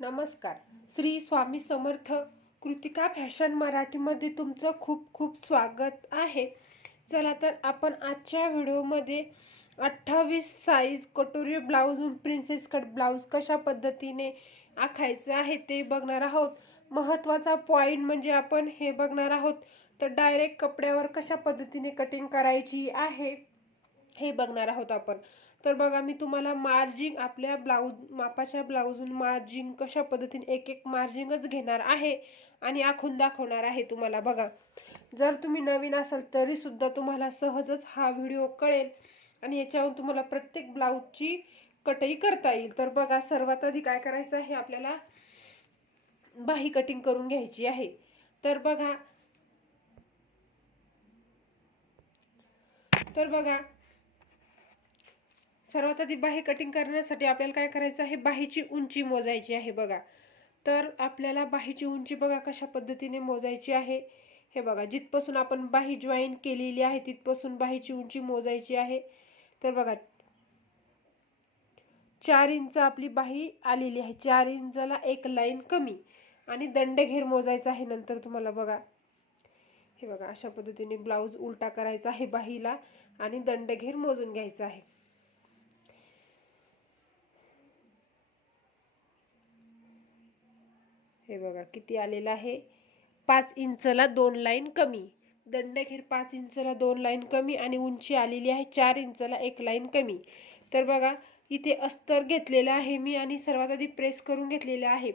नमस्कार. श्री स्वामी समर्थ कृतिका फॅशन मराठीमध्ये तुमचं खूप खूप स्वागत आहे. चला तर आपण आजच्या व्हिडिओमध्ये अठ्ठावीस साईज कटोरी ब्लाऊज प्रिन्सेस कट ब्लाऊज कशा पद्धतीने आखायचं आहे ते बघणार आहोत. महत्त्वाचा पॉईंट म्हणजे आपण हे बघणार आहोत. तर डायरेक्ट कपड्यावर कशा पद्धतीने कटिंग करायची आहे हे बघणार आहोत आपण. तर बघा मी तुम्हाला मार्जिंग आपल्या ब्लाऊज मापाच्या ब्लाऊजून मार्जिंग कशा पद्धतीने एक एक मार्जिंगच घेणार आहे आणि आखून दाखवणार आहे तुम्हाला. बघा जर तुम्ही नवीन असाल तरीसुद्धा तुम्हाला सहजच हा व्हिडिओ कळेल आणि याच्यावरून तुम्हाला प्रत्येक ब्लाऊजची कटई करता येईल. तर बघा सर्वात आधी काय करायचं आहे आपल्याला बाही कटिंग करून घ्यायची आहे. तर बघा तर बघा सर्वात आधी बाही कटिंग करण्यासाठी आपल्याला काय करायचं आहे? बाहीची उंची मोजायची आहे बघा. तर आपल्याला बाहीची उंची बघा कशा पद्धतीने मोजायची आहे? हे बघा जिथपासून आपण बाही जॉईन केलेली आहे तिथपासून बाहीची उंची मोजायची आहे. तर बघा चार इंच आपली बाही आलेली आहे. चार इंचाला एक लाईन कमी आणि दंडघेर मोजायचा आहे नंतर तुम्हाला बघा. हे बघा अशा पद्धतीने ब्लाऊज उलटा करायचा आहे बाहीला आणि दंडघेर मोजून घ्यायचा आहे. हे बघा किती आलेलं आहे? पाच इंचला दोन लाईन कमी. दंडघेर पाच इंचला दोन लाईन कमी आणि उंची आलेली आहे चार इंचला एक लाईन कमी. तर बघा इथे अस्तर घेतलेलं आहे मी आणि सर्वात आधी प्रेस करून घेतलेलं आहे.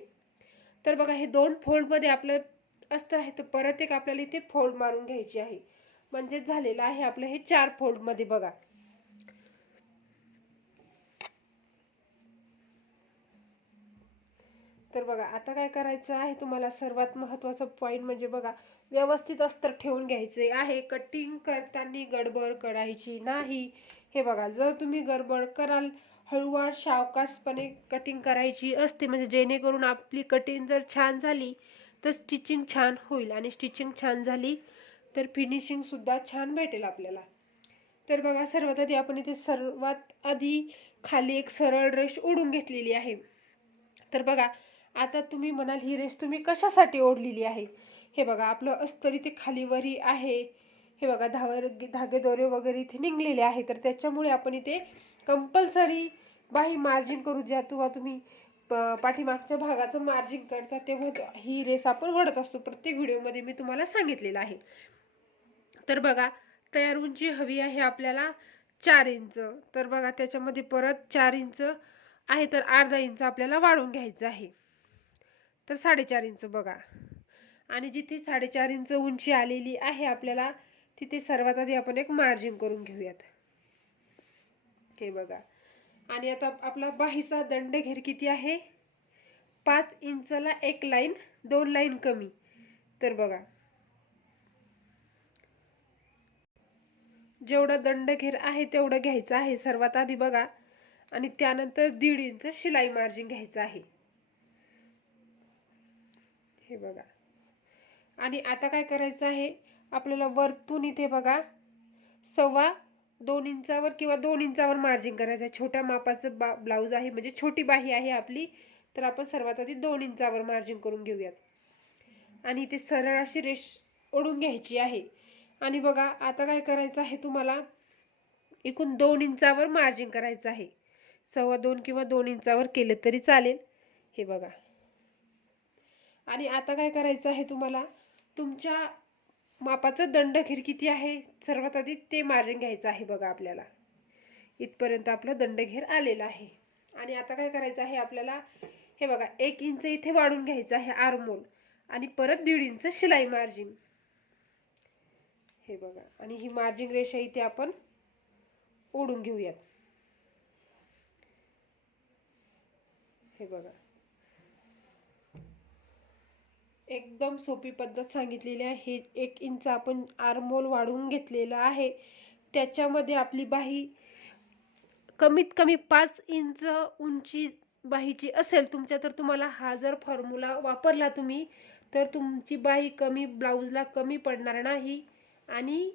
तर बघा हे दोन फोल्डमध्ये आपलं अस्तर आहे तर परत एक आपल्याला इथे फोल्ड मारून घ्यायची आहे. म्हणजे झालेलं आहे आपलं हे चार फोल्डमध्ये बघा. तर बघा आता काय करायचं आहे तुम्हाला? सर्वात महत्त्वाचं पॉईंट म्हणजे बघा व्यवस्थित अस्तर ठेवून घ्यायचे आहे. कटिंग करताना गडबड करायची नाही. हे बघा जर तुम्ही गडबड कराल हळूवार सावकाशपणे कटिंग करायची असते म्हणजे जेणेकरून आपली कटिंग जर छान झाली तर स्टिचिंग छान होईल. आणि स्टिचिंग छान झाली तर फिनिशिंगसुद्धा छान भेटेल आपल्याला. तर बघा सर्वात आधी आपण इथे सर्वात आधी खाली एक सरळ रेष ओढून घेतलेली आहे. तर बघा आता तुम्ही म्हणाल ही रेस तुम्ही कशासाठी ओढलेली आहे? हे बघा आपलं अस्तर इथे खालीवरही आहे. हे बघा धावर धागेदोरे वगैरे इथे निघलेले आहे. तर त्याच्यामुळे आपण इथे कंपल्सरी बाही मार्जिन करू द्या किंवा तुम्ही पाठीमागच्या भागाचं मार्जिन करता तेव्हा ही रेस आपण वडत असतो. प्रत्येक व्हिडिओमध्ये मी तुम्हाला सांगितलेलं आहे. तर बघा तयार उंची हवी आहे आपल्याला चार इंच. तर बघा त्याच्यामध्ये परत चार इंच आहे. तर अर्धा इंच आपल्याला वाढवून घ्यायचं आहे. तर साडेचार इंच बघा. आणि जिथे साडेचार इंच उंची आलेली आहे आपल्याला तिथे सर्वात आधी आपण एक मार्जिन करून घेऊयात. हे बघा. आणि आता आपला बाहीचा दंडघेर किती आहे? पाच इंचला एक लाईन दोन लाईन कमी. तर बघा. जेवढं दंडघेर आहे तेवढं घ्यायचं आहे सर्वात आधी बघा. आणि त्यानंतर दीड इंच शिलाई मार्जिन घ्यायचं आहे. हे बघा. आणि आता काय करायचं आहे? आपल्याला वरतून इथे बघा. सव्वा दोन इंचावर किंवा दोन इंचावर मार्जिन करायचं आहे. छोट्या मापाचं बा ब्लाऊज आहे म्हणजे छोटी बाही आहे आपली. तर आपण सर्वात आधी दोन इंचावर मार्जिन करून घेऊयात. आणि इथे सरळ अशी रेष ओढून घ्यायची आहे. आणि बघा आता काय करायचं आहे तुम्हाला? एकूण दोन इंचावर मार्जिन करायचं आहे. सव्वा दोन किंवा दोन इंचावर केलं तरी चालेल. हे बघा. आणि आता काय करायचं आहे तुम्हाला? तुमच्या मापाचं दंडघेर किती आहे? सर्वात आधी ते मार्जिन घ्यायचं आहे बघा आपल्याला. इथपर्यंत आपलं दंडघेर आलेलं आहे. आणि आता काय करायचं आहे आपल्याला? हे बघा एक इंच इथे वाढून घ्यायचं आहे आरमोल आणि परत दीड इंच शिलाई मार्जिन. हे बघा आणि ही मार्जिन रेषा इथे आपण ओढून घेऊयात. हे बघा एकदम सोपी पद्धत सांगितलेली आहे. हे एक इंच आपण आरमोल वाढवून घेतलेलं आहे. त्याच्यामध्ये आपली बाही कमीत कमी पाच इंच उंची बाहीची असेल तुमच्या तर तुम्हाला हा जर फॉर्म्युला वापरला तुम्ही तर तुमची बाही कमी ब्लाऊजला कमी पडणार नाही. आणि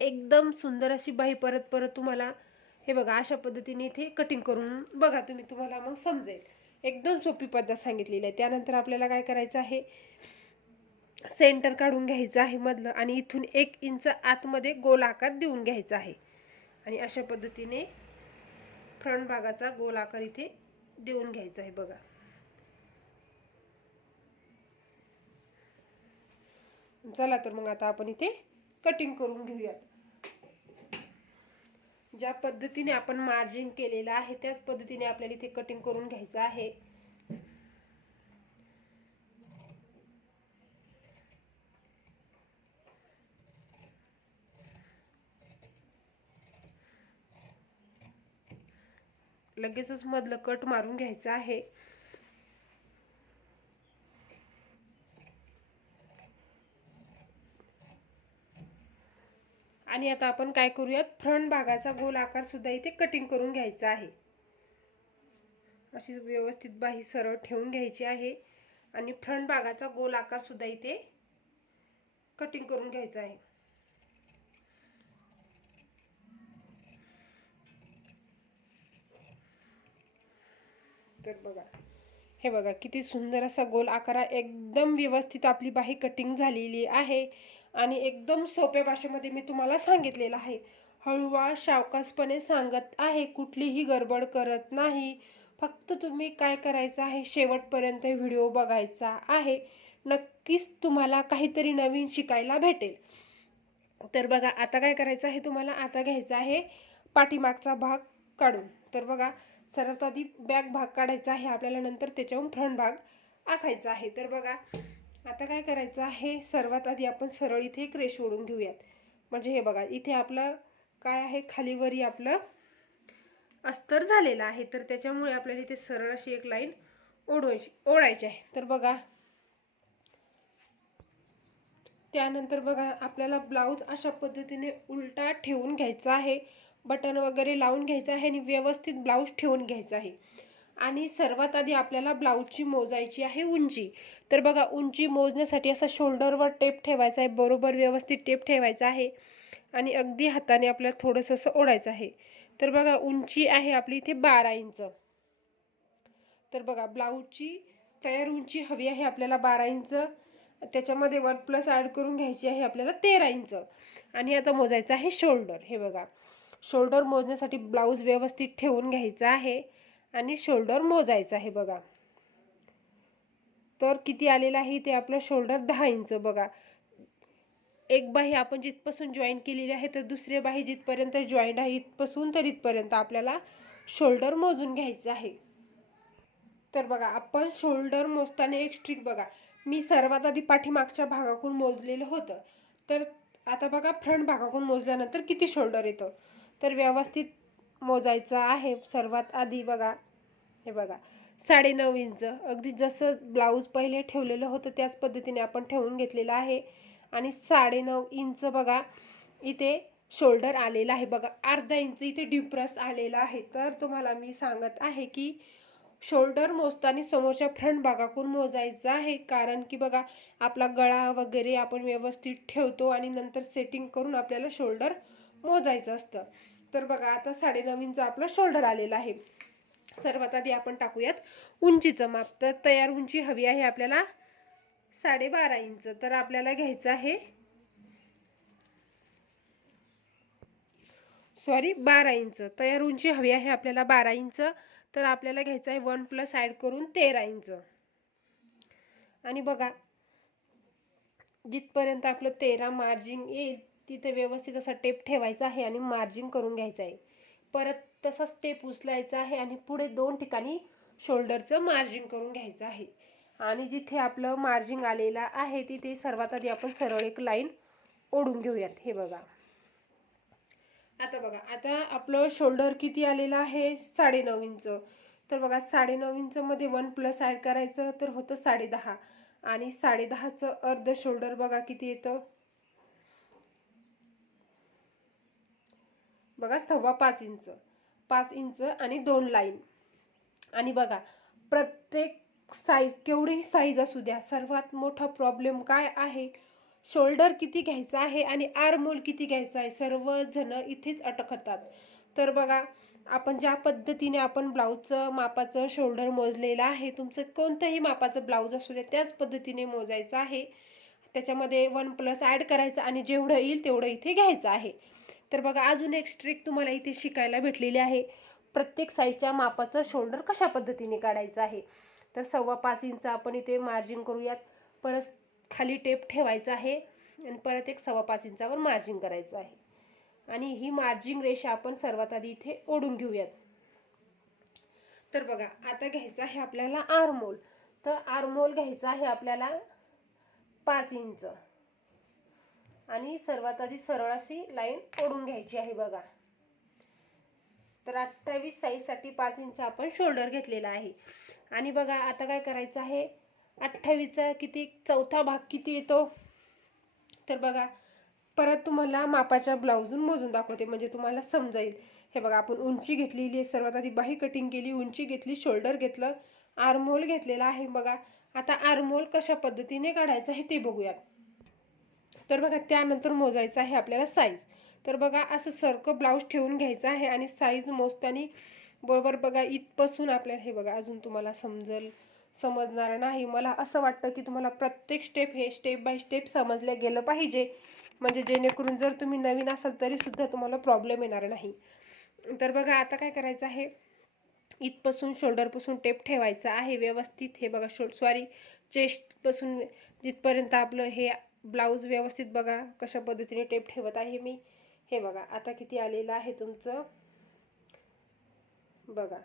एकदम सुंदर अशी बाही परत परत तुम्हाला हे बघा अशा पद्धतीने इथे कटिंग करून बघा तुम्ही तुम्हाला मग समजेल. एकदम सोपी पद्धत सांगितलेली आहे. त्यानंतर आपल्याला काय करायचं आहे? सेंटर काढून घ्यायचं आहे मधलं आणि इथून एक इंच आतमध्ये गोल आकार देऊन घ्यायचा आहे. आणि अशा पद्धतीने फ्रंट भागाचा गोल आकार इथे देऊन घ्यायचा आहे बघा. चला तर मग आता आपण इथे कटिंग करून घेऊयात. ज्या पद्धतीने आपण मार्जिन केलेलं आहे त्याच पद्धतीने आपल्याला इथे कटिंग करून घ्यायचं आहे. लगेचच मधलं कट मारून घ्यायचं आहे. आणि आता आपण काय करूयात? फ्रंट भागाचा गोल आकार सुद्धा इथे कटिंग करून घ्यायचा आहे. अशी व्यवस्थित बाही सरळ ठेवून घ्यायची आहे. आणि फ्रंट भागाचा गोल आकार सुद्धा इथे कटिंग करून घ्यायचा आहे. तर बघा. हे बघा किती सुंदर असा गोल आकारा एकदम व्यवस्थित आपली बाही कटिंग झालेली आहे. आणि एकदम सोप्या भाषेमध्ये मी तुम्हाला सांगितलेलं आहे. हळूवार सावकाशपणे सांगत आहे कुठलीही गडबड करत नाही. फक्त तुम्ही काय करायचं आहे शेवटपर्यंत व्हिडिओ बघायचा आहे. नक्कीच तुम्हाला काहीतरी नवीन शिकायला भेटेल. तर बघा आता काय करायचं आहे तुम्हाला? आता घ्यायचा आहे पाठीमागचा भाग काढून. तर बघा सर्वात आधी बॅक भाग काढायचा आहे. आपल्याला नंतर त्याच्याहून फ्रंट भाग आखायचा आहे. तर बघा आता काय करायचं आहे? सर्वात आधी आपण सरळ इथे एक रेष ओढून घेऊयात. म्हणजे हे बघा इथे आपलं काय आहे? खालीवरी आपलं अस्तर झालेलं आहे. तर त्याच्यामुळे आपल्याला इथे सरळ अशी एक लाईन ओढवायची ओढायची आहे. तर बघा त्यानंतर बघा आपल्याला ब्लाऊज अशा पद्धतीने उलटा ठेवून घ्यायचा आहे. बटन वगैरे लावून घ्यायचं आहे आणि व्यवस्थित ब्लाऊज ठेवून घ्यायचा आहे. आणि सर्वात आधी आपल्याला ब्लाऊजची मोजायची आहे उंची. तर बघा उंची मोजण्यासाठी असा शोल्डरवर टेप ठेवायचा आहे बरोबर व्यवस्थित टेप ठेवायचा आहे आणि अगदी हाताने आपल्याला थोडंसं असं ओढायचं आहे. तर बघा उंची आहे आपली इथे बारा इंच. तर बघा ब्लाऊजची तयार उंची हवी आहे आपल्याला बारा इंच. त्याच्यामध्ये वन प्लस ॲड करून घ्यायची आहे आपल्याला तेरा इंच. आणि आता मोजायचं आहे शोल्डर. हे बघा शोल्डर मोजण्यासाठी ब्लाऊज व्यवस्थित ठेवून घ्यायचा आहे. आणि शोल्डर मोजायचं आहे बघा. तर किती आलेलं आहे ते आपलं शोल्डर दहा इंच बघा. एक बाही आपण जिथपासून जॉईन केलेली आहे तर दुसरी बाही जिथपर्यंत जॉईंट आहे इथपासून तर इथपर्यंत आपल्याला शोल्डर मोजून घ्यायचं आहे. तर बघा आपण शोल्डर मोजताना एक स्ट्रिक बघा. मी सर्वात आधी पाठीमागच्या भागाकडून मोजलेलं होतं. तर आता बघा फ्रंट भागाकडून मोजल्यानंतर किती शोल्डर येतं? तर व्यवस्थित मोजायचं आहे. सर्वात आधी बघा हे बघा साडेनऊ इंच. अगदी जसं ब्लाऊज पहिले ठेवलेलं होतं त्याच पद्धतीने आपण ठेवून घेतलेलं आहे. आणि साडेनऊ इंच बघा इथे शोल्डर आलेला आहे. बघा अर्धा इंच इथे डिप्रस आलेला आहे. तर तुम्हाला मी सांगत आहे की शोल्डर मोजताना समोरच्या फ्रंट भागाकडून मोजायचं आहे. कारण की बघा आपला गळा वगैरे आपण व्यवस्थित ठेवतो आणि नंतर सेटिंग करून आपल्याला शोल्डर मोजायचं असतं. तर बघा आता साडेनऊ इंच आपलं शोल्डर आलेलं आहे. सर्वात आधी आपण टाकूयात उंचीचं माप. तर तयार उंची हवी आहे आपल्याला साडेबारा इंच. तर आपल्याला घ्यायचं आहे सॉरी बारा इंच. तयार उंची हवी आहे आपल्याला बारा इंच. तर आपल्याला घ्यायचं आहे वन प्लस ॲड करून तेरा इंच. आणि बघा जिथपर्यंत आपलं तेरा मार्जिन येईल तिथे व्यवस्थित असा टेप ठेवायचा आहे आणि मार्जिन करून घ्यायचं आहे. परत तसा स्टेप उचलायचा आहे आणि पुढे दोन ठिकाणी शोल्डरचं मार्जिन करून घ्यायचं आहे. आणि जिथे आपलं मार्जिन आलेलं आहे तिथे सर्वात आधी आपण सरळ एक लाईन ओढून घेऊयात. हे बघा. आता बघा आता आपलं शोल्डर किती आलेलं आहे? साडेनऊ इंच. तर बघा साडेनऊ इंचमध्ये वन प्लस ॲड करायचं तर होतं साडेदहा. आणि साडेदहाचं अर्ध शोल्डर बघा किती येतं? बघा सव्वा पाच इंच. पाच इंच आणि दोन लाईन. आणि बघा प्रत्येक साईज केवढीही साईज असू द्या सर्वात मोठा प्रॉब्लेम काय आहे? शोल्डर किती घ्यायचा आहे आणि आरमोल किती घ्यायचा आहे? सर्वजण इथेच अटकतात. तर बघा आपण ज्या पद्धतीने आपण ब्लाऊजचं मापाचं शोल्डर मोजलेलं आहे तुमचं कोणतंही मापाचं ब्लाऊज असू द्या त्याच पद्धतीने मोजायचं आहे. त्याच्यामध्ये वन प्लस ॲड करायचं आणि जेवढं येईल तेवढं इथे घ्यायचं आहे. तर बघा अजून एक स्ट्रिक तुम्हाला इथे शिकायला भेटलेली आहे. प्रत्येक साईजच्या मापाचं शोल्डर कशा पद्धतीने काढायचं आहे? तर सव्वा पाच इंच आपण इथे मार्जिन करूयात. परत खाली टेप ठेवायचा आहे आणि परत एक सव्वा पाच इंचावर मार्जिन करायचं आहे. आणि ही मार्जिंग रेषा आपण सर्वात आधी इथे ओढून घेऊयात. तर बघा आता घ्यायचं आहे आपल्याला आरमोल तर आरमोल घ्यायचं आहे आपल्याला पाच इंच. आणि सर्वात आधी सरळ अशी लाईन ओढून घ्यायची आहे बघा. तर अठ्ठावीस साईजसाठी पाच इंच आपण शोल्डर घेतलेला आहे. आणि बघा आता काय करायचं आहे? अठ्ठावीसचा किती चौथा भाग किती येतो? तर बघा परत तुम्हाला मापाच्या ब्लाऊजून मोजून दाखवते म्हणजे तुम्हाला समजाईल हे बघा आपण उंची घेतलेली आहे सर्वात आधी बाही कटिंग केली उंची घेतली शोल्डर घेतलं आर्मोल घेतलेला आहे बघा. आता आर्मोल कशा पद्धतीने काढायचं आहे ते बघूयात. तर बघा त्यानंतर मोजायचं आहे आपल्याला साईज तर बघा असं सरकं ब्लाऊज ठेवून घ्यायचं आहे आणि साईज मोजताना बरोबर बघा इथपासून आपल्याला हे बघा अजून तुम्हाला समजल समजणार नाही. मला असं वाटतं की तुम्हाला प्रत्येक स्टेप हे स्टेप बाय स्टेप समजलं गेलं पाहिजे. म्हणजे जेणेकरून जर तुम्ही नवीन असाल तरीसुद्धा तुम्हाला प्रॉब्लेम येणार नाही. तर बघा आता काय करायचं आहे? इथपासून शोल्डरपासून टेप ठेवायचा आहे व्यवस्थित. हे बघा शो सॉरी चेस्टपासून जिथपर्यंत आपलं हे ब्लाऊज व्यवस्थित बघा कशा पद्धतीने टेप ठेवत आहे मी. हे बघा आता किती आलेलं आहे तुमचं. बघा.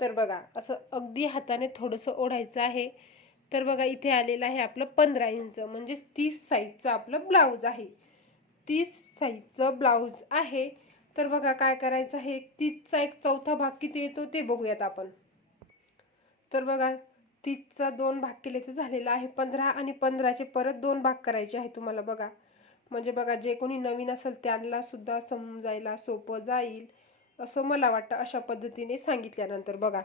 तर बघा असं अगदी हाताने थोडंसं ओढायचं आहे. तर बघा इथे आलेलं आहे आपलं पंधरा इंच म्हणजेच तीस साईजचं आपलं ब्लाऊज आहे. तीस साईजचं ब्लाऊज आहे. तर बघा काय करायचं आहे. तीसचा एक चौथा भाग किती येतो ते बघूयात आपण. तर बघा तीसचा दोन भाग केले तर झालेला आहे पंधरा आणि पंधराचे परत दोन भाग करायचे आहे तुम्हाला बघा. म्हणजे बघा जे कोणी नवीन असेल त्यांना सुद्धा समजायला सोपं जाईल असं मला वाटतं अशा पद्धतीने सांगितल्यानंतर बघा.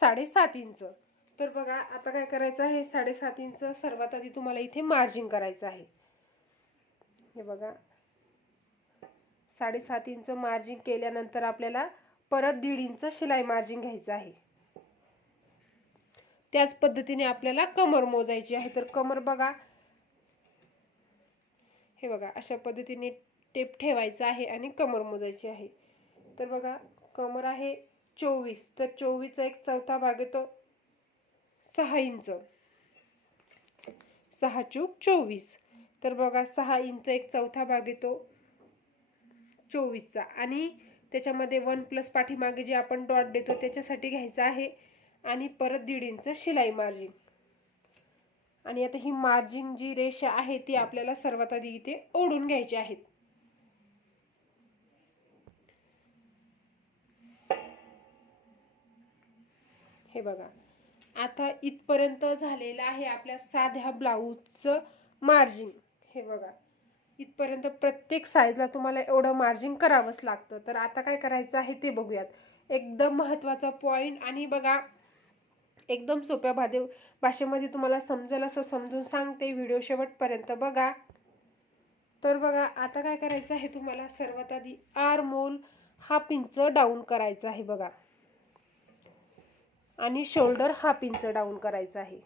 साडेसात इंच. तर बघा आता काय करायचं आहे? साडेसात इंच सर्वात आधी तुम्हाला इथे मार्जिन करायचं आहे. हे बघा. साडेसात इंच मार्जिन केल्यानंतर आपल्याला परत दीड इंच शिलाई मार्जिन घ्यायचं आहे. त्याच पद्धतीने आपल्याला कमर मोजायची आहे. तर कमर बघा. हे बघा अशा पद्धतीने टेप ठेवायचं आहे आणि कमर मोजायची आहे. तर बघा कमर आहे चोवीस. तर चोवीसचा एक चौथा भाग येतो सहा इंच. सहा चूक चोवीस. तर बघा सहा इंच एक चौथा भाग येतो चोवीसचा. आणि त्याच्यामध्ये वन प्लस पाठीमागे जे आपण डॉट देतो त्याच्यासाठी घ्यायचं आहे. आणि परत दीड इंच शिलाई मार्जिन. आणि आता ही मार्जिन जी रेषा आहे ती आपल्याला सर्वात आधी इथे ओढून घ्यायची आहेत हे बघा. आता इथपर्यंत झालेलं आहे आपल्या साध्या ब्लाऊजचं मार्जिन. हे बघा. इथपर्यंत प्रत्येक साईजला तुम्हाला एवढं मार्जिन करावंच लागतं. तर आता काय करायचं आहे ते बघूयात. एकदम महत्त्वाचा पॉईंट आणि बघा एकदम सोप्या भादे भाषेमध्ये तुम्हाला समजेल असं समजून सांगते व्हिडिओ शेवटपर्यंत. बघा. तर बघा आता काय करायचं आहे तुम्हाला? सर्वात आधी आर मोल हा पिंच डाऊन करायचा आहे बघा. आणि शोल्डर हा पिंच डाऊन करायचा आहे.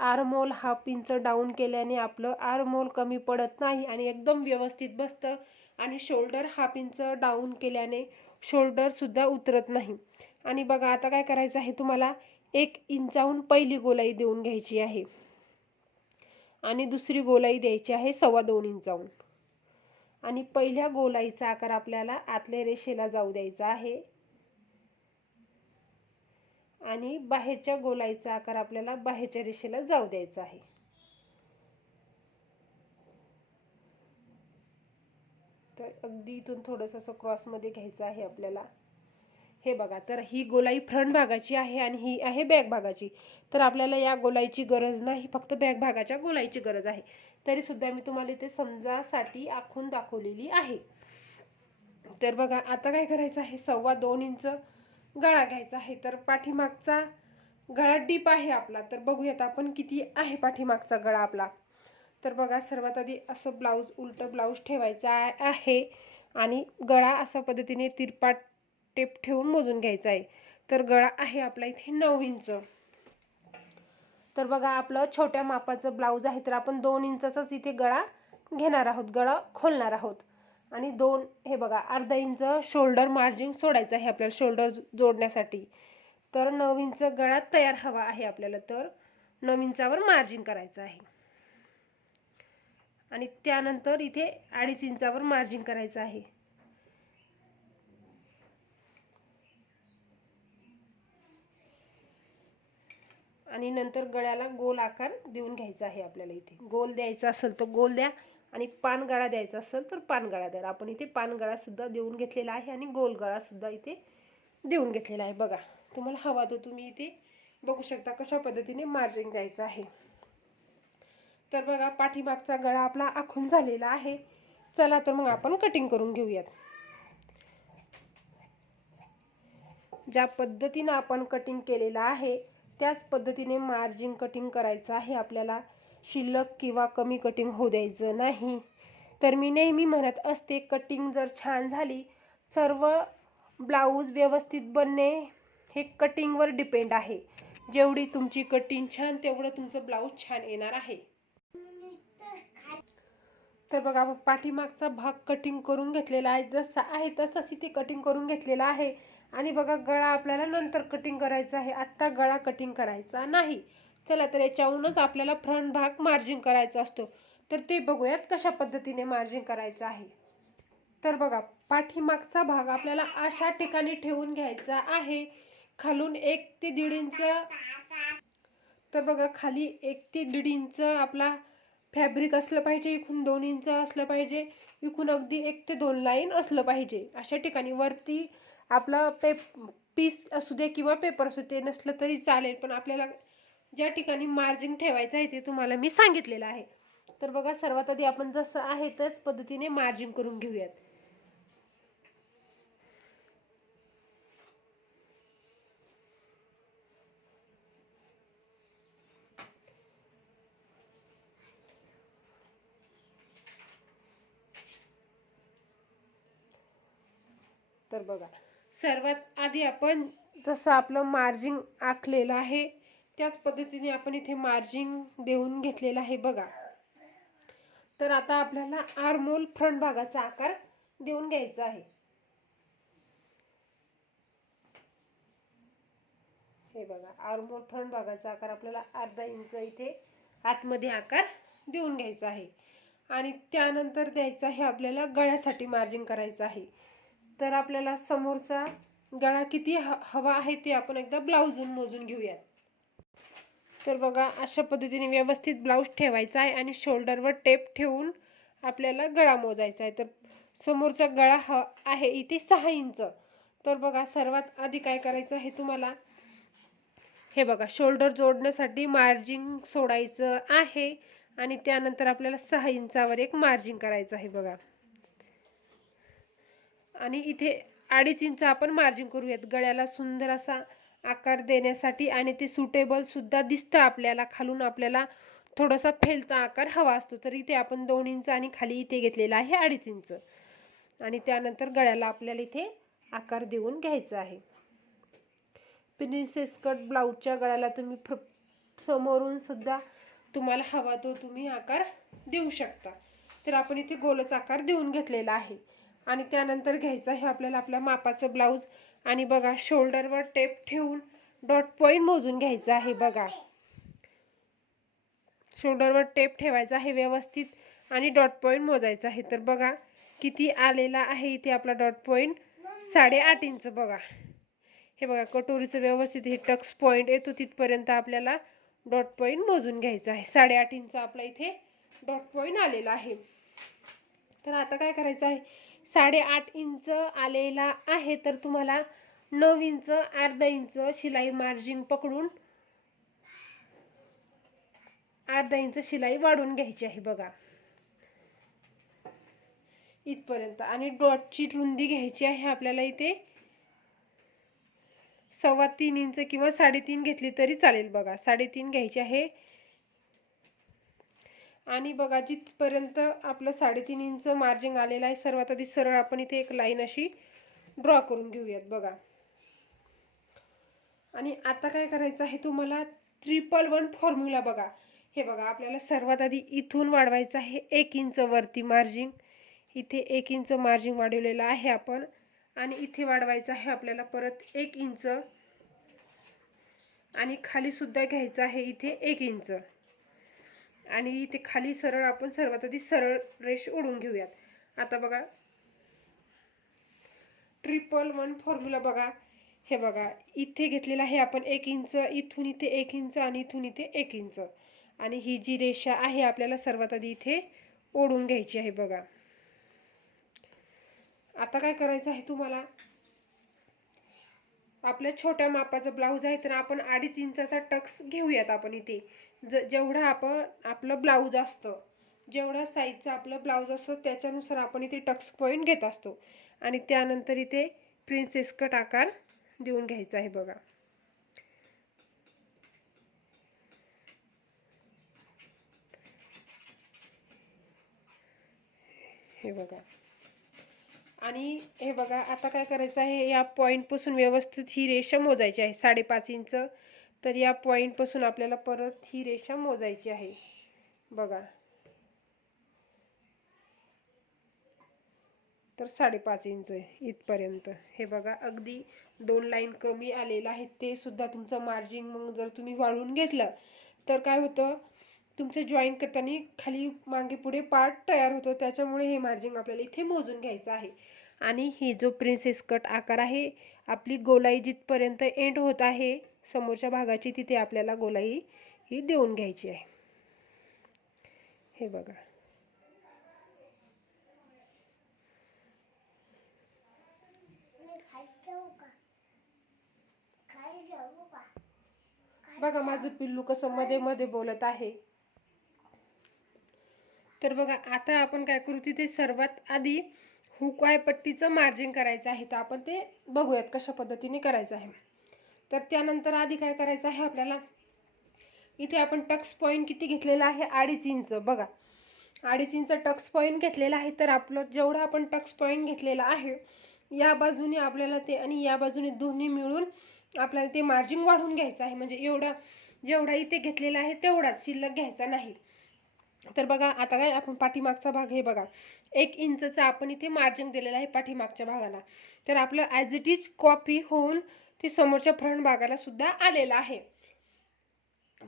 आरमोल हा पिंच डाऊन केल्याने आपलं आरमोल कमी पडत नाही आणि एकदम व्यवस्थित बसतं. आणि शोल्डर हा पिंच डाऊन केल्याने शोल्डरसुद्धा उतरत नाही. आणि बघा आता काय करायचं आहे तुम्हाला? एक इंचाहून पहिली गोलाई देऊन घ्यायची आहे. आणि दुसरी गोलाई द्यायची आहे सव्वा दोन इंचाहून. आणि पहिल्या गोलाईचा आकार आपल्याला आतल्या रेषेला जाऊ द्यायचा आहे. आणि बाहेरच्या गोलाईचा आकार आपल्याला बाहेरच्या रेषेला जाऊ द्यायचा आहे. तर अगदी इथून थोडंसं असं क्रॉसमध्ये घ्यायचं आहे आपल्याला. हे बघा तर ही गोलाई फ्रंट भागाची आहे आणि ही आहे बॅक भागाची. तर आपल्याला या गोलाईची गरज नाही फक्त बॅक भागाच्या गोलाईची गरज आहे. तरी सुद्धा मी तुम्हाला इथे समजासाठी आखून दाखवलेली आहे. तर बघा आता काय करायचं आहे? सव्वा दोन इंच गळा घ्यायचा आहे. तर पाठीमागचा गळा डीप आहे आपला. तर बघूयात आपण किती आहे पाठीमागचा गळा आपला. तर बघा सर्वात आधी असं ब्लाऊज उलटं ब्लाऊज ठेवायचा आहे- आणि गळा अशा पद्धतीने तिरपाट टेप ठेवून मोजून घ्यायचा आहे. तर गळा आहे आपला इथे नऊ इंच. तर बघा आपलं छोट्या मापाचं ब्लाऊज आहे. तर आपण दोन इंचाचाच इथे गळा घेणार आहोत. गळा खोलणार आहोत. आणि दोन हे बघा अर्धा इंच शोल्डर मार्जिन सोडायचं आहे आपल्याला शोल्डर जोडण्यासाठी. तर नऊ इंच गळा तयार हवा आहे आपल्याला तर नऊ इंचावर मार्जिन करायचं आहे. आणि त्यानंतर इथे अडीच इंचावर मार्जिन करायचं आहे. आणि नंतर गळ्याला गोल आकार देऊन घ्यायचा आहे आपल्याला इथे. गोल द्यायचा असेल तर गोल द्या. आणि पानगळा द्यायचा असेल तर पानगळा द्यायला आपण इथे पानगळासुद्धा सुद्धा देऊन घेतलेला आहे आणि गोल गळा सुद्धा इथे देऊन घेतलेला आहे. बघा तुम्हाला हवा तो तुम्ही इथे बघू शकता कशा पद्धतीने मार्जिन द्यायचं आहे. तर बघा पाठीमागचा गळा आपला आखून झालेला आहे. चला तर मग आपण कटिंग करून घेऊयात. ज्या पद्धतीनं आपण कटिंग केलेलं आहे त्याच पद्धतीने मार्जिन कटिंग करायचं आहे आपल्याला. शिल्लक किंवा कमी कटिंग होऊ द्यायचं नाही. तर मी नेहमी म्हणत असते कटिंग जर छान झाली सर्व ब्लाऊज व्यवस्थित बनणे हे कटिंगवर डिपेंड आहे. जेवढी तुमची कटिंग छान तेवढं तुमचं ब्लाऊज छान येणार आहे. तर बघा पाठीमागचा भाग कटिंग करून घेतलेला आहे. जसा आहे तसाच इथे कटिंग करून घेतलेला आहे. आणि बघा गळा आपल्याला नंतर कटिंग करायचा आहे. आत्ता गळा कटिंग करायचा नाही. चला तर याच्याहूनच आपल्याला फ्रंट भाग मार्जिन करायचा असतो. तर ते बघूयात कशा पद्धतीने मार्जिन करायचं आहे. तर बघा पाठीमागचा भाग आपल्याला अशा ठिकाणी ठेवून घ्यायचा आहे. खालून एक ते दीड इंच. तर बघा खाली एक ते दीड इंच आपला फॅब्रिक असलं पाहिजे इकून दोन इंच असलं पाहिजे इकून अगदी एक ते दोन लाईन असलं पाहिजे. अशा ठिकाणी वरती आपलं पे पीस असू दे किंवा पेपर असू दे नसलं तरी चालेल पण आपल्याला ज्या ठिकाणी मार्जिन ठेवायचं आहे ते तुम्हाला मी सांगितलेलं आहे. तर बघा सर्वात आधी आपण जसं आहे त्याच पद्धतीने मार्जिन करून घेऊयात. तर बघा सर्वात आधी आपण जसं आपलं मार्जिन आखलेलं आहे त्याच पद्धतीने आपण इथे मार्जिंग देऊन घेतलेलं आहे बघा. तर आता आपल्याला आरमोल फ्रंट भागाचा आकार देऊन घ्यायचा आहे. हे बघा आरमोल फ्रंट भागाचा आकार आपल्याला अर्धा इंच इथे आतमध्ये आकार देऊन घ्यायचा आहे. आणि त्यानंतर द्यायचा आहे आपल्याला गळ्यासाठी मार्जिन करायचं आहे. तर आपल्याला समोरचा गळा किती ह हवा आहे ते आपण एकदा ब्लाऊजून मोजून घेऊयात. तर बघा अशा पद्धतीने व्यवस्थित ब्लाऊज ठेवायचा आहे आणि शोल्डरवर टेप ठेवून आपल्याला गळा मोजायचा आहे. तर समोरचा गळा ह आहे इथे सहा इंच. तर बघा सर्वात आधी काय करायचं हे तुम्हाला? हे बघा शोल्डर जोडण्यासाठी मार्जिंग सोडायचं आहे आणि त्यानंतर आपल्याला सहा इंचावर एक मार्जिन करायचं आहे बघा. आणि इथे अडीच इंच आपण मार्जिंग करूयात. गळ्याला सुंदर असा आकार देण्यासाठी आणि ते सुटेबल सुद्धा दिसतं आपल्याला. खालून आपल्याला थोडासा फेलता आकार हवा असतो तर इथे आपण दोन इंच आणि खाली इथे घेतलेला आहे अडीच इंच. आणि त्यानंतर गळ्याला आपल्याला इथे आकार देऊन घ्यायचा आहे. प्रिन्सेस कट ब्लाऊजच्या गळ्याला तुम्ही फ्र समोरून सुद्धा तुम्हाला हवा तो तुम्ही आकार देऊ शकता. तर आपण इथे गोलच आकार देऊन घेतलेला आहे. आणि त्यानंतर घ्यायचं हे आपल्याला आपल्या मापाचं ब्लाऊज आणि बघा शोल्डरवर टेप ठेवून डॉट पॉईंट मोजून घ्यायचं आहे बघा. शोल्डरवर टेप ठेवायचा आहे व्यवस्थित आणि डॉट पॉईंट मोजायचा आहे. तर बघा किती आलेला आहे इथे आपला डॉट पॉईंट साडेआठ इंच बघा. हे बघा कटोरीचं व्यवस्थित हे टक्स पॉईंट येतो तिथपर्यंत आपल्याला डॉट पॉईंट मोजून घ्यायचा आहे. साडेआठ इंच आपला इथे डॉट पॉईंट आलेला आहे. तर आता काय करायचं आहे? साडेआठ इंच आलेला आहे तर तुम्हाला नऊ इंच अर्धा इंच शिलाई मार्जिन पकडून अर्धा इंच शिलाई वाढवून घ्यायची आहे बघा. इथपर्यंत. आणि डॉटची रुंदी घ्यायची आहे आपल्याला इथे. सव्वा तीन इंच किंवा साडेतीन घेतली तरी चालेल बघा. साडेतीन घ्यायची आहे. आणि बघा जिथपर्यंत आपलं साडेतीन इंच मार्जिंग आलेलं आहे सर्वात आधी सरळ आपण इथे एक लाईन अशी ड्रॉ करून घेऊयात बघा. आणि आता काय करायचं आहे तुम्हाला? ट्रिपल वन फॉर्म्युला बघा. हे बघा आपल्याला सर्वात आधी इथून वाढवायचं आहे एक इंच वरती मार्जिंग इथे एक इंच मार्जिंग वाढवलेलं आहे आपण. आणि इथे वाढवायचं आहे आपल्याला परत एक इंच. आणि खाली सुद्धा घ्यायचं आहे इथे एक इंच. आणि इथे खाली सरळ आपण सर्वात आधी सरळ रेष ओढून घेऊयात. आता बघा. ट्रिपल वन फॉर्म्युला बघा. हे बघा. इथे घेतलेलं आहे आपण एक इंच इथून इथे एक इंच आणि इथून इथे एक इंच. आणि ही जी रेषा आहे आपल्याला सर्वात आधी इथे ओढून घ्यायची आहे बघा. आता काय करायचं आहे तुम्हाला? आपल्या छोट्या मापाचा ब्लाऊज आहे तर आपण अडीच इंचाचा टक्स घेऊयात आपण इथे. ज जेवढा आपण आपलं ब्लाऊज असतं जेवढा साईजचं आपलं ब्लाऊज असतं त्याच्यानुसार आपण इथे टक्स पॉईंट घेत असतो. आणि त्यानंतर इथे प्रिन्सेस कट आकार देऊन घ्यायचा आहे बघा. हे बघा. आणि हे बघा आता काय करायचं आहे या पॉईंटपासून व्यवस्थित ही रेषा मोजायची आहे साडेपाच इंच तर या पॉईंटपासून आपल्याला परत ही रेषा मोजायची आहे. बघा. तर साडेपाच इंच इथपर्यंत. हे बघा अगदी दोन लाईन कमी आलेलं आहे. ते सुद्धा तुमचं मार्जिन मग जर तुम्ही वाढवून घेतलं तर काय होतं? तुमचं जॉईन करताना खाली मागे पुढे पार्ट तयार होतो. त्याच्यामुळे हे मार्जिन आपल्याला इथे मोजून घ्यायचं आहे. आणि हे जो प्रिन्सेस कट आकार आहे आपली गोलाई जिथपर्यंत एंड होत आहे समोरच्या भागाची तिथे आपल्याला गोलाई ही देऊन घ्यायची आहे. हे बघा. बघा माझं पिल्लू कसं मध्ये मध्ये बोलत आहे. तर बघा आता आपण काय करू तिथे सर्वात आधी हुकवाय पट्टीचं मार्जिन करायचं आहे. तर आपण ते बघूयात कशा पद्धतीने करायचं आहे. तर त्यानंतर आधी काय करायचं आहे आपल्याला? इथे आपण टक्स पॉईंट किती घेतलेला आहे? अडीच इंच. बघा. अडीच इंच टक्स पॉईंट घेतलेला आहे. तर आपलं जेवढं आपण टक्स पॉईंट घेतलेला आहे या बाजूने आपल्याला ते आणि या बाजूने दोन्ही मिळून आपल्याला ते मार्जिन वाढवून घ्यायचं आहे. म्हणजे एवढा जेवढा इथे घेतलेला आहे तेवढाच शिल्लक घ्यायचा नाही. तर बघा आता काय आपण पाठीमागचा भाग हे बघा. एक इंचचा आपण इथे मार्जिन दिलेला आहे पाठीमागच्या भागाला. तर आपलं ॲज इट इज कॉपी होऊन ते समोरच्या फ्रंट भागाला सुद्धा आलेलं आहे.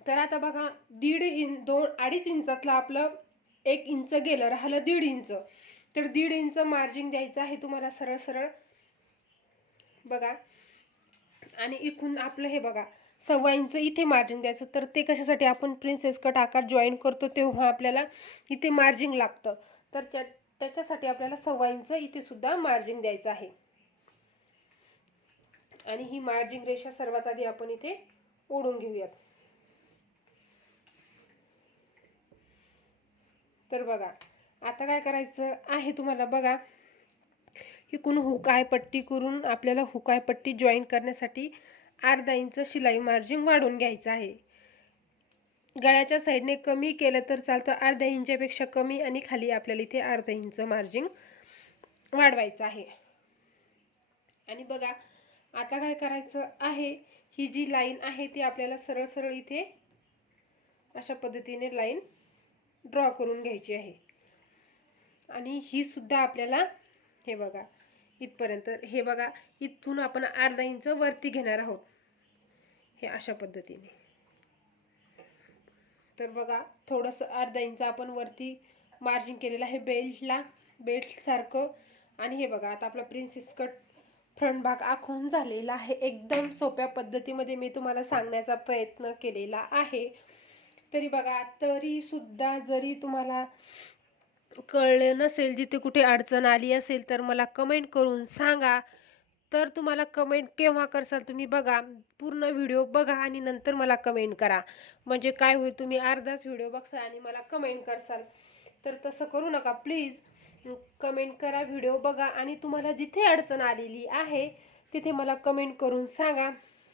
तर आता बघा दीड इंच दोन अडीच इंचातलं आपलं एक इंच गेलं राहिलं दीड इंच. तर दीड इंच मार्जिन द्यायचं आहे तुम्हाला सरळ सरळ. बघा. आणि इकून आपलं हे बघा सव्वा इंच इथे मार्जिन द्यायचं. तर ते कशासाठी आपण प्रिन्सेस कट आकार जॉईन करतो तेव्हा आपल्याला इथे मार्जिन लागतं. तर त्या त्याच्यासाठी आपल्याला सव्वा इंच इथे सुद्धा मार्जिन द्यायचं आहे. आणि ही मार्जिन रेषा सर्वात आधी आपण इथे ओढून घेऊयात. तर बघा आता काय करायचं आहे तुम्हाला? बघा इकून हुकाय पट्टी करून आपल्याला हुकाय पट्टी जॉईन करण्यासाठी अर्धा इंच शिलाई मार्जिन वाढवून घ्यायचं आहे. गळ्याच्या साईडने कमी केलं तर चालतं अर्ध्या इंचापेक्षा कमी आणि खाली आपल्याला इथे अर्धा इंच मार्जिन वाढवायचं आहे. आणि बघा आता काय करायचं आहे? ही जी लाईन आहे ती आपल्याला सरळ सरळ इथे अशा पद्धतीने लाईन ड्रॉ करून घ्यायची आहे. आणि ही सुद्धा आपल्याला हे बघा इथपर्यंत हे बघा इथून आपण अर्धा इंच वरती घेणार आहोत. हे अशा पद्धतीने. तर बघा थोडंसं अर्धा इंच आपण वरती मार्जिन केलेलं आहे बेल्टला बेल्टसारखं आणि हे बघा आता आपला प्रिन्सेस कट फ्रंट भाग आखून झालेला आहे. एकदम सोप्या पद्धतीमध्ये मी तुम्हाला सांगण्याचा प्रयत्न केलेला आहे. तरी बघा तरी सुद्धा जरी तुम्हाला कळलं नसेल जिथे कुठे अडचण आली असेल तर मला कमेंट करून सांगा. तर तुम्हाला कमेंट केव्हा करसाल तुम्ही बघा. पूर्ण व्हिडिओ बघा आणि नंतर मला कमेंट करा. म्हणजे काय होईल तुम्ही अर्धाच व्हिडिओ बघसाल आणि मला कमेंट करसाल. तर तसं करू नका प्लीज कमेंट करा व्हिडिओ बघा आणि तुम्हाला जिथे अडचण आलेली आहे तिथे मला कमेंट करून सांगा.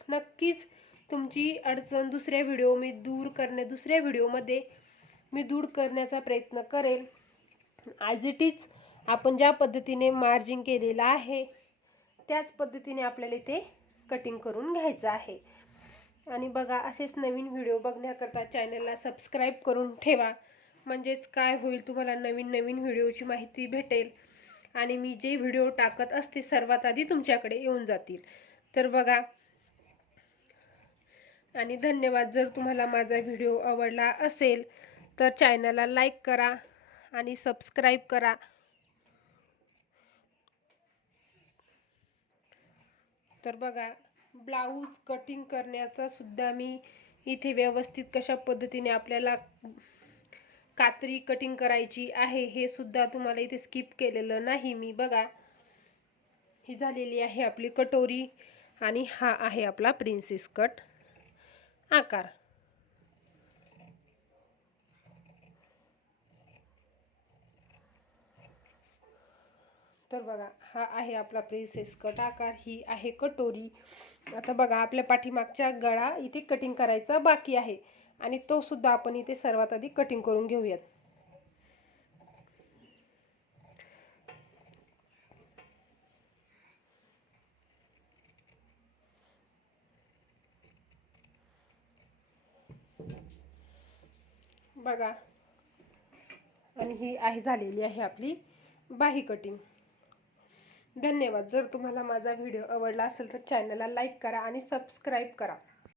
नक्कीच तुमची अडचण दुसऱ्या व्हिडिओ मी दूर करण्या दुसऱ्या व्हिडिओमध्ये मी दूर करण्याचा प्रयत्न करेल. ॲज इट इज आपण ज्या पद्धतीने मार्जिंग केलेलं आहे त्याच पद्धतीने आपल्याला इथे कटिंग करून घ्यायचं आहे. आणि बघा असेच नवीन व्हिडिओ बघण्याकरता चॅनलला सबस्क्राईब करून ठेवा. म्हणजेच काय होईल तुम्हाला नवीन नवीन व्हिडिओची माहिती भेटेल. आणि मी जे व्हिडिओ टाकत असते सर्वात आधी तुमच्याकडे येऊन जातील. तर बघा. आणि धन्यवाद जर तुम्हाला माझा व्हिडिओ आवडला असेल तर चॅनलला लाईक करा आणि सबस्क्राईब करा. तर बघा ब्लाऊज कटिंग करण्याचा सुद्धा मी इथे व्यवस्थित कशा पद्धतीने आपल्याला कात्री कटिंग करायची आहे हे सुद्धा तुम्हाला इथे स्किप केलेलं नाही. मी बघा ही झालेली आहे आपली कटोरी आणि हा आहे आपला प्रिन्सेस कट आकार. तर बघा हा आहे आपला प्रिन्सेस कट आकार ही आहे कटोरी. आता बघा आपल्या पाठीमागच्या गळा इथे कटिंग करायचा बाकी आहे. आणि तो सुद्धा आपण इथे सर्वात आधी कटिंग करून घेऊयात. बघा. आणि ही आहे झालेली आहे आपली बाही कटिंग धन्यवाद. जर तुम्हाला माझा व्हिडिओ आवडला असेल तर चॅनलला लाईक करा आणि सबस्क्राईब करा.